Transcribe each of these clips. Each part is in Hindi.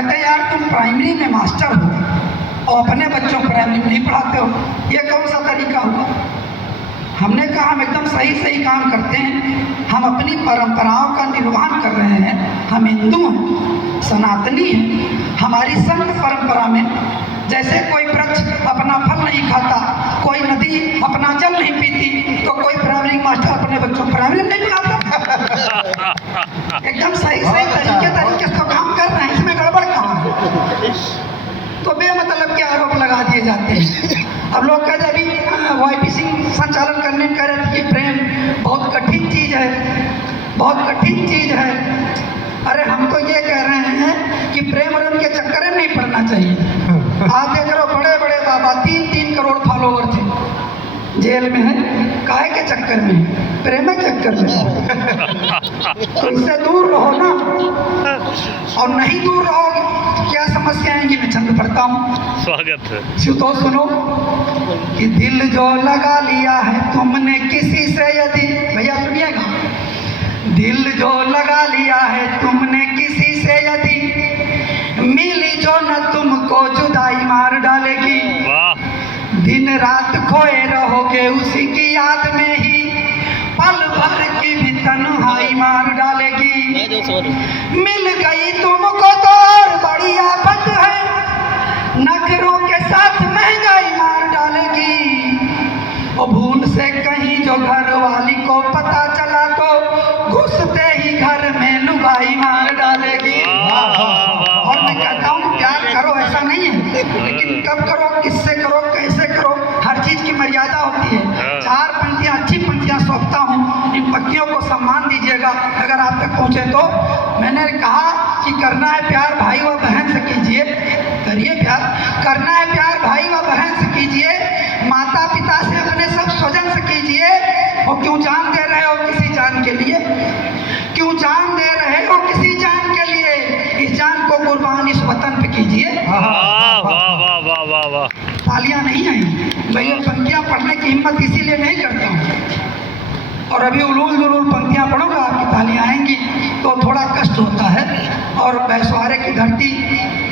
कहते हैं यार तुम प्राइमरी में मास्टर हो और अपने बच्चों को प्राइमरी में नहीं पढ़ाते हो, ये कौन सा तरीका हुआ? हमने कहा हम एकदम सही सही काम करते हैं, हम अपनी परंपराओं का निर्वहन कर रहे हैं, हम हिंदू हैं, सनातनी हैं। हमारी संत परंपरा में जैसे कोई वृक्ष अपना फल नहीं खाता, कोई नदी अपना जल नहीं पीती, तो कोई प्राइमरी मास्टर अपने बच्चों को प्राइमरी में नहीं पढ़ाता। एकदम सही सही तरीके से तो काम कर रहे हैं, इसमें गड़बड़ कहाँ है? तो बेमतलब के आरोप लगा दिए जाते हैं। अब लोग कहते अभी वाईपीसी संचालन करने कह रहे थे कि प्रेम बहुत कठिन चीज़ है, बहुत कठिन चीज़ है। अरे हम तो ये कह रहे हैं कि प्रेम और उनके चक्कर में नहीं पड़ना चाहिए। आप देख रहे हो बड़े बड़े बाबा 3-3 करोड़ फॉलोवर थे, जेल में है, काहे के चक्कर में? प्रेम के चक्कर में। तो इससे दूर रहो ना, और नहीं दूर रहोगे तो क्या समस्या आएंगी? मैं छंद पढ़ता हूँ, स्वागत है। तो सुनो कि दिल जो लगा लिया है तुमने किसी से, यदि भैया सुनिएगा, दिल जो लगा लिया है तुमने किसी से, यदि मिली जो न तुमको जुदाई मार डालेगी। वाह। दिन रात खोए रहोगे उसी की याद में ही, पल भर की भी तन्हाई मार डालेगी। मिल गई तुमको तो और बड़ी आफत है, नखरों के साथ महंगाई मार डालेगी। और भूल से कहीं जो घर वाली को पता चला तो घुसते ही घर में लुगाई मार डालेगी। और मैं कहता हूँ प्यार करो, ऐसा नहीं है, लेकिन कब करो, किससे करो, कैसे करो, हर चीज की मर्यादा होती है। 4 पंक्तियाँ अच्छी पंक्तियाँ सौंपता हूँ, इन पंक्तियों को सम्मान दीजिएगा अगर आप तक पहुँचे तो। मैंने कहा कि करना है प्यार भाई व बहन से कीजिए, करिए प्यार। करना है प्यार भाई व बहन से कीजिए, माता पिता से, अपने सब स्वजन से कीजिए। और क्यों जान दे रहे हो किसी जान के लिए? क्यों जान दे रहे हो किसी जान के लिए? इस जान को कुर्बान इस वतन पे कीजिए। तालियां नहीं आई भैया, पंक्तियां पढ़ने की हिम्मत इसीलिए नहीं करता हूँ। और अभी उलूल दुलूल पंक्तियां पढ़ूंगा, आपकी तालियां आएंगी तो थोड़ा कष्ट होता है। और बैसवारे की धरती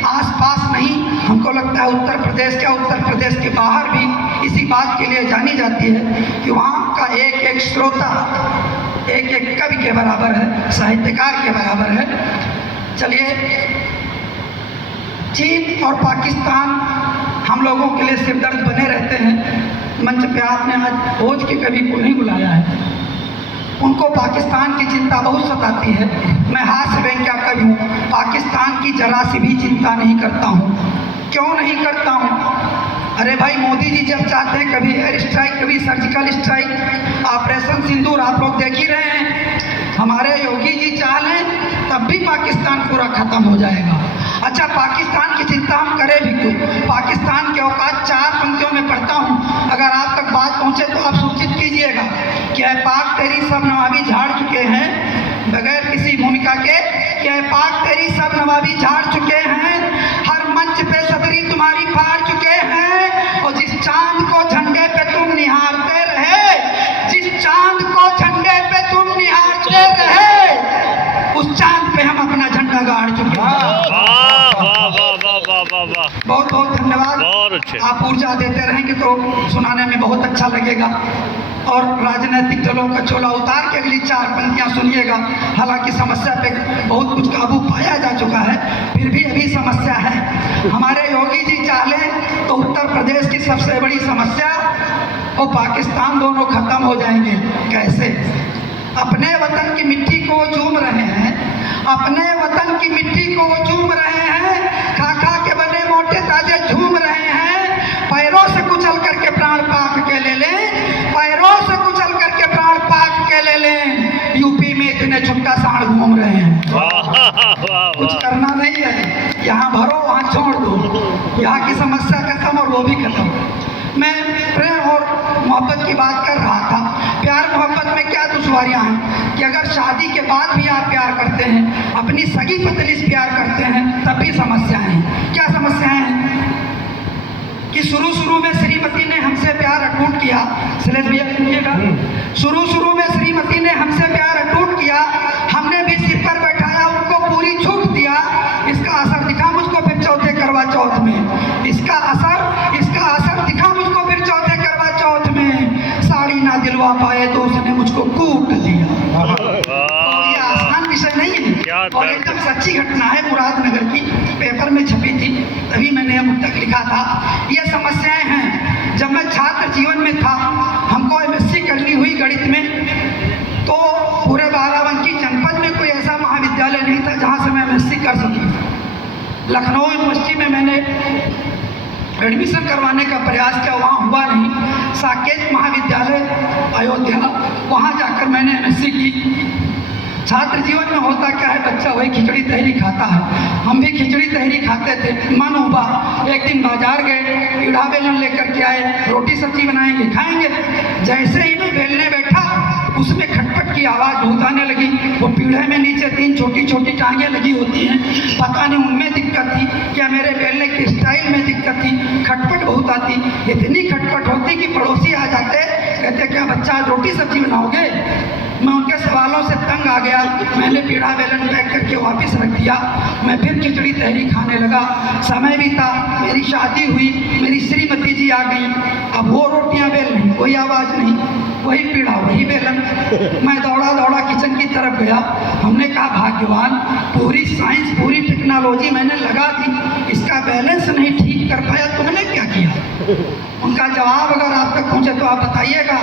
आसपास नहीं, हमको लगता है उत्तर प्रदेश क्या, उत्तर प्रदेश के बाहर भी इसी बात के लिए जानी जाती है कि वहाँ का एक एक श्रोता एक एक कवि के बराबर है, साहित्यकार के बराबर है। चलिए, चीन और पाकिस्तान हम लोगों के लिए सिरदर्द बने रहते हैं। मंच पे आपने आज फौज के कवि को नहीं बुलाया है, उनको पाकिस्तान की चिंता बहुत सताती है। मैं हास्य व्यंग्य का कवि हूँ, पाकिस्तान की जरा सी भी चिंता नहीं करता हूँ। क्यों नहीं करता हूँ? अरे भाई, मोदी जी जब चाहते हैं कभी एयर स्ट्राइक, कभी सर्जिकल स्ट्राइक, ऑपरेशन सिंदूर आप लोग देख ही रहे हैं। हमारे योगी जी चाह लें तब भी पाकिस्तान पूरा खत्म हो जाएगा। अच्छा, पाकिस्तान की चिंता हम करें भी क्यों? पाकिस्तान के औकात 4 पंक्तियों में पढ़ता हूँ, अगर आप तक बात पहुँचे तो आप सूचित कीजिएगा कि ऐ पाक तेरी सब नवाबी झाड़ चुके हैं बगैर किसी भूमिका के, कि ऐ पाक तेरी सब नवाबी झाड़ चुके हैं, हर मंच पे सदरी तुम्हारी फाड़ चुके हैं। और जिस चांद को झंडे पे तुम निहारते रहे, जिस चांद को झंडे पे तुम निहारते रहे, उस चांद पे हम अपना झंडा गाड़ चुके हैं। बहुत बहुत धन्यवाद। आप ऊर्जा देते रहेंगे तो सुनाने में बहुत अच्छा लगेगा। और राजनीतिक दलों का चोला उतार के अगली 4 पंक्तियां सुनिएगा। हालांकि समस्या पे बहुत कुछ काबू पाया जा चुका है, फिर भी अभी समस्या है। हमारे योगी जी चाहे तो उत्तर प्रदेश की सबसे बड़ी समस्या और पाकिस्तान दोनों खत्म हो जाएंगे। कैसे? अपने वतन की मिट्टी को चूम रहे हैं, अपने वतन की मिट्टी को चूम रहे हैं, खा खा के बने मोटे ताजे झूम रहे हैं। पैरों से कुचल करके प्राण पाक के ले लें, पैरों से कुचल करके प्राण पाक के ले लें। यूपी में इतने छुट्टा सांड घूम रहे हैं, कुछ करना नहीं है। यहाँ भरो वहाँ छोड़ दो, यहाँ की समस्या खत्म और वो भी खत्म। मैं प्रेम और मोहब्बत की बात कर रहा था। प्यार मोहब्बत में क्या दुश्वारियाँ हैं कि अगर शादी के बाद भी आप प्यार करते हैं, अपनी सगी पतली से प्यार करते हैं, तब भी समस्याएं हैं। क्या समस्याएं हैं? कि शुरू में श्रीमती ने हमसे प्यार अटूट किया। शैलेश भैया सुनिएगा, शुरू में श्रीमती ने हमसे प्यार अटूट किया, हमने भी सिर पर बैठाया, उनको पूरी छूट दिया। इसका असर दिखा मुझ लिया। तो ये आसान विषय नहीं है और एकदम सच्ची घटना है, मुरादनगर की, पेपर में छपी थी, तभी मैंने अब तक लिखा था। ये समस्याएं हैं। जब मैं छात्र जीवन में था, हमको MSc करनी हुई गणित में, तो पूरे बाराबंकी जनपद में कोई ऐसा महाविद्यालय नहीं था जहाँ से मैं MSc कर सकूँ। लखनऊ यूनिवर्सिटी में मैंने एडमिशन करवाने का प्रयास किया, वहाँ हुआ नहीं। साकेत महाविद्यालय अयोध्या, वहाँ जाकर मैंने MSc की। छात्र जीवन में होता क्या है, बच्चा वही खिचड़ी तहरी खाता है। हम भी खिचड़ी तहरी खाते थे। मन हुआ, एक दिन बाजार गए, पीढ़ा बेलन लेकर के आए, रोटी सब्जी बनाएंगे खाएंगे। जैसे ही मैं बेलने बैठा, उसमें खटपट की आवाज़ बहुत आने लगी। वो पीढ़े में नीचे 3 छोटी छोटी टांगें लगी होती हैं, पता नहीं उनमें दिक्कत थी क्या मेरे बेलने के स्टाइल में दिक्कत थी, खटपट बहुत आती। इतनी खटपट होती कि पड़ोसी आ जाते, कहते क्या बच्चा आज रोटी सब्जी बनाओगे। मैं उनके सवालों से तंग आ गया, मैंने पीढ़ा बेलन पैक करके वापस रख दिया। मैं फिर खिचड़ी तहरी खाने लगा। समय भी था, मेरी शादी हुई, मेरी श्रीमती जी आ गई। अब वो रोटियां बेल नहीं, कोई आवाज़ नहीं, वही पीढ़ा वही बेलन। मैं दौड़ा दौड़ा किचन की तरफ गया। हमने कहा भाग्यवान, पूरी साइंस पूरी टेक्नोलॉजी मैंने लगा दी, इसका बैलेंस नहीं ठीक कर पाया, तुमने क्या किया। उनका जवाब अगर आप तक पहुँचे तो आप बताइएगा।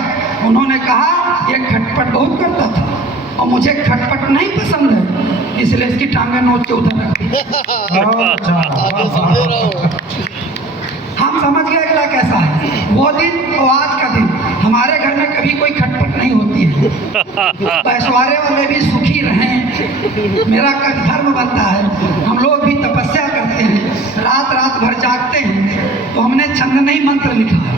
उन्होंने कहा ये खटपट बहुत करता था और मुझे खटपट नहीं पसंद है, इसलिए इसकी टांगें नोच के उधर रख दी। हम समझ गए अगला कैसा है। वो दिन और आज का दिन, हमारे घर में कभी कोई खटपट नहीं होती है। पैसवारे वाले भी सुखी रहें, मेरा धर्म बनता है। हम लोग भी तपस्या करते हैं, रात रात भर जागते हैं। तो हमने छंद नहीं मंत्र लिखा है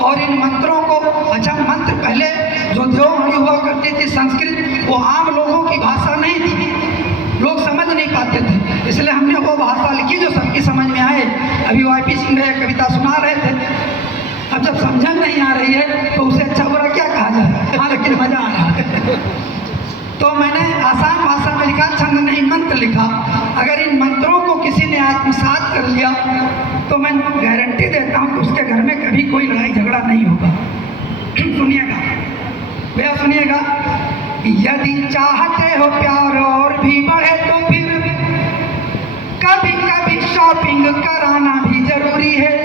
और इन मंत्रों को, अच्छा मंत्र पहले जो देववाणी हुआ करती थी संस्कृत, वो आम लोगों की भाषा नहीं थी, लोग समझ नहीं पाते थे, इसलिए हमने वो भाषा लिखी जो सबकी समझ में आए। अभी YP सिंह भैया कविता सुना रहे थे। अब जब समझन नहीं आ रही है तो उसे अच्छा बुरा क्या कहा जाए। हाँ, लेकिन मजा आ रहा है। तो मैंने आसान भाषा में लिखा, छंद नहीं मंत्र लिखा। अगर इन मंत्रों को किसी ने आत्मसात कर लिया तो मैं गारंटी देता हूँ कि उसके घर में कभी कोई लड़ाई झगड़ा नहीं होगा। सुनिएगा भैया, सुनिएगा। यदि चाहते हो प्यार और भी बढ़े तो फिर कभी कभी शॉपिंग कराना भी जरूरी है।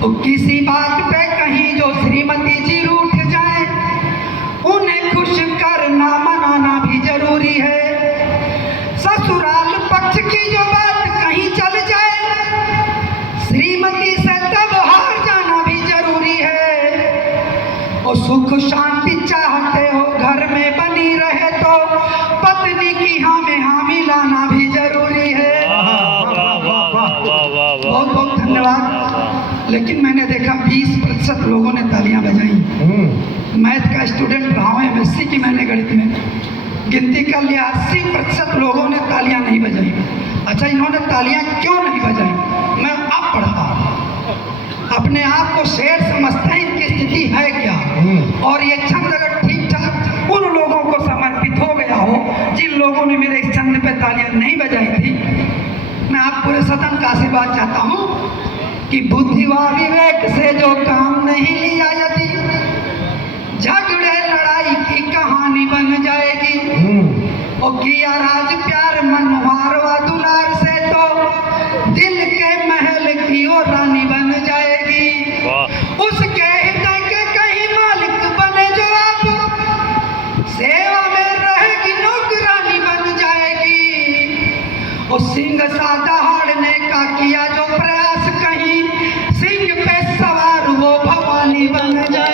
तो किसी बात पे कहीं जो श्रीमती जी रूठ जाए, उन्हें खुश करना मनाना भी जरूरी है। ससुराल पक्ष की जो बात कहीं चल जाए, श्रीमती से तब हार जाना भी जरूरी है। और सुख शांति चाहते हो घर में बनी रहे तो पत्नी की हाँ में हाँ मिलाना भी जरूरी है। बहुत बहुत धन्यवाद। लेकिन मैंने देखा 20% लोगों ने तालियां बजाई। मैथ का स्टूडेंट रहा हूँ, MSc की मैंने गणित में गिनती कर लिया, 80% लोगों ने तालियां नहीं बजाई। अच्छा, इन्होंने तालियां क्यों नहीं बजाई, मैं अब पढ़ता हूँ। अपने आप को शेर समझते हैं, इनकी स्थिति है क्या। और ये छंद अगर ठीक ठाक उन लोगों को समर्पित हो गया हो जिन लोगों ने मेरे इस छंद पे तालियां नहीं बजाई थी। मैं आप पूरे सदन का आशीर्वाद चाहता हूँ कि बुद्धि व विवेक से जो काम नहीं लिया, यदि झगड़े लड़ाई की कहानी बन जाएगी। और किया राज प्यार मनोहार व दुलार से तो दिल के महल की ओ रानी बन जाएगी। उसके हृदय के कहीं मालिक बने जो आप, सेवा में रहेगी नौकरानी बन जाएगी। और सिंह सा दहाड़ने का किया जो प्रयास, कहीं सिंह पे सवार वो भवानी बन जाएगी।